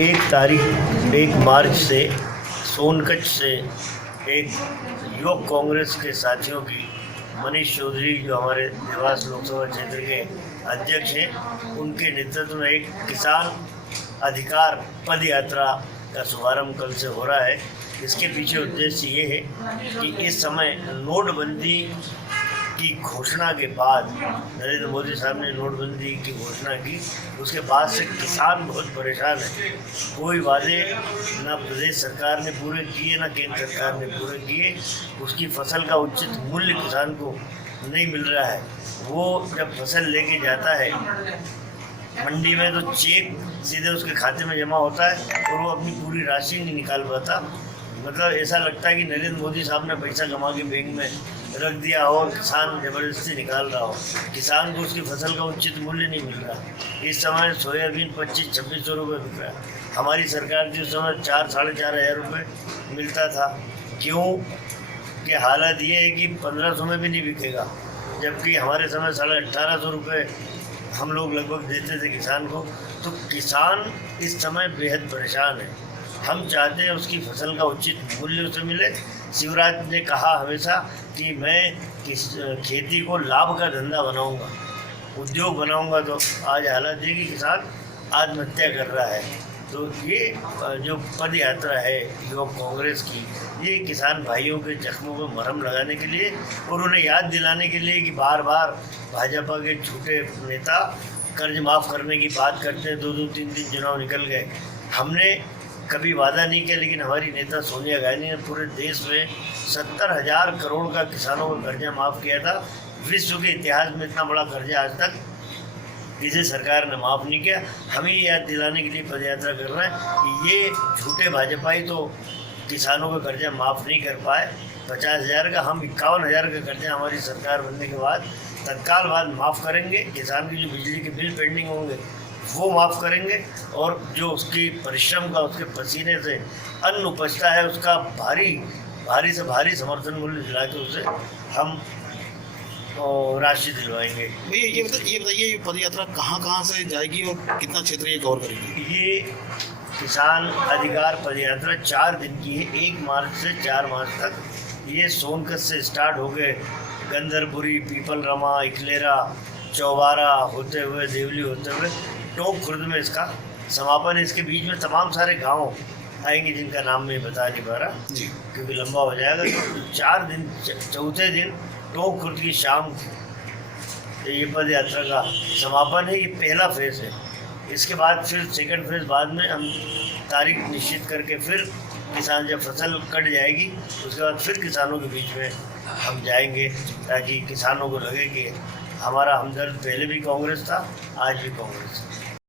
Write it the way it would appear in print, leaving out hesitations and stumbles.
1 मार्च से सोनकच्छ से एक युवक कांग्रेस के साथियों की मनीष चौधरी जो हमारे देवास लोकसभा क्षेत्र के अध्यक्ष हैं, उनके नेतृत्व में एक किसान अधिकार पद यात्रा का शुभारंभ कल से हो रहा है। इसके पीछे उद्देश्य ये है कि इस समय नोटबंदी की घोषणा के बाद नरेंद्र मोदी साहब ने नोटबंदी की घोषणा की, उसके बाद से किसान बहुत परेशान है। कोई वादे ना प्रदेश सरकार ने पूरे किए ना केंद्र सरकार ने पूरे किए। उसकी फसल का उचित मूल्य किसान को नहीं मिल रहा है। वो जब फसल लेके जाता है मंडी में तो चेक सीधे उसके खाते में जमा होता है और वो अपनी पूरी राशि नहीं निकाल पाता। मतलब ऐसा लगता है कि नरेंद्र मोदी साहब ने पैसा कमा के बैंक में रख दिया हो और किसान ज़बरदस्ती निकाल रहा हो। किसान को उसकी फसल का उचित मूल्य नहीं मिल रहा। इस समय सोयाबीन 2500-2600 रुपये बिक रहा है। हमारी सरकार थी उस समय 4-4.5 हज़ार रुपये मिलता था। क्यों कि हालात ये है कि 1500 में भी नहीं बिकेगा, जबकि हमारे समय 1850 रुपये हम लोग लगभग देते थे किसान को। तो किसान इस समय बेहद परेशान है। हम चाहते हैं उसकी फसल का उचित मूल्य उसे मिले। शिवराज ने कहा हमेशा कि मैं खेती को लाभ का धंधा बनाऊंगा, उद्योग बनाऊंगा। तो आज हालात है कि किसान आत्महत्या कर रहा है। तो ये जो पद यात्रा है युवक कांग्रेस की, ये किसान भाइयों के जख्मों में मरहम लगाने के लिए और उन्हें याद दिलाने के लिए कि बार बार भाजपा के झूठे नेता कर्ज माफ़ करने की बात करते हैं। 2-2, 3-3 चुनाव निकल गए। हमने कभी वादा नहीं किया, लेकिन हमारी नेता सोनिया गांधी ने पूरे देश में 70,000 करोड़ का किसानों का कर्जा माफ़ किया था। विश्व के इतिहास में इतना बड़ा कर्जा आज तक किसी सरकार ने माफ़ नहीं किया। हमें याद दिलाने के लिए पदयात्रा कर रहे हैं कि ये झूठे भाजपाई तो किसानों का कर्जा माफ़ नहीं कर पाए। 50,000 का, हम 51,000 का कर्जा हमारी सरकार बनने के बाद तत्काल बाद माफ़ करेंगे। किसान की जो बिजली के बिल पेंडिंग होंगे वो माफ़ करेंगे और जो उसकी परिश्रम का, उसके पसीने से अन्न उपजता है, उसका भारी से भारी समर्थन मूल्य दिला के उसे हम राशि दिलवाएंगे। ये बताइए ये पदयात्रा कहाँ से जाएगी और कितना क्षेत्र ये कवर करेगी? ये किसान अधिकार पदयात्रा 4 दिन की है, 1 मार्च से 4 मार्च तक। ये सोनकच्छ से स्टार्ट हो गए गंदरपुरी, पीपलरमा, इकलेरा, चौबारा होते हुए देवली होते हुए टोंक खुर्द में इसका समापन है। इसके बीच में तमाम सारे गांव आएंगे जिनका नाम मैं बता नहीं पा रहा जी, क्योंकि लंबा हो जाएगा। तो 4 दिन, चौथे दिन टोंक खुर्द की शाम ये पद यात्रा का समापन है। ये पहला फेज़ है। इसके बाद फिर सेकंड फेज़ बाद में हम तारीख निश्चित करके फिर किसान जब फसल कट जाएगी उसके बाद फिर किसानों के बीच में हम जाएंगे, ताकि किसानों को लगे कि हमारा हमदर्द पहले भी कांग्रेस था, आज भी कांग्रेस है।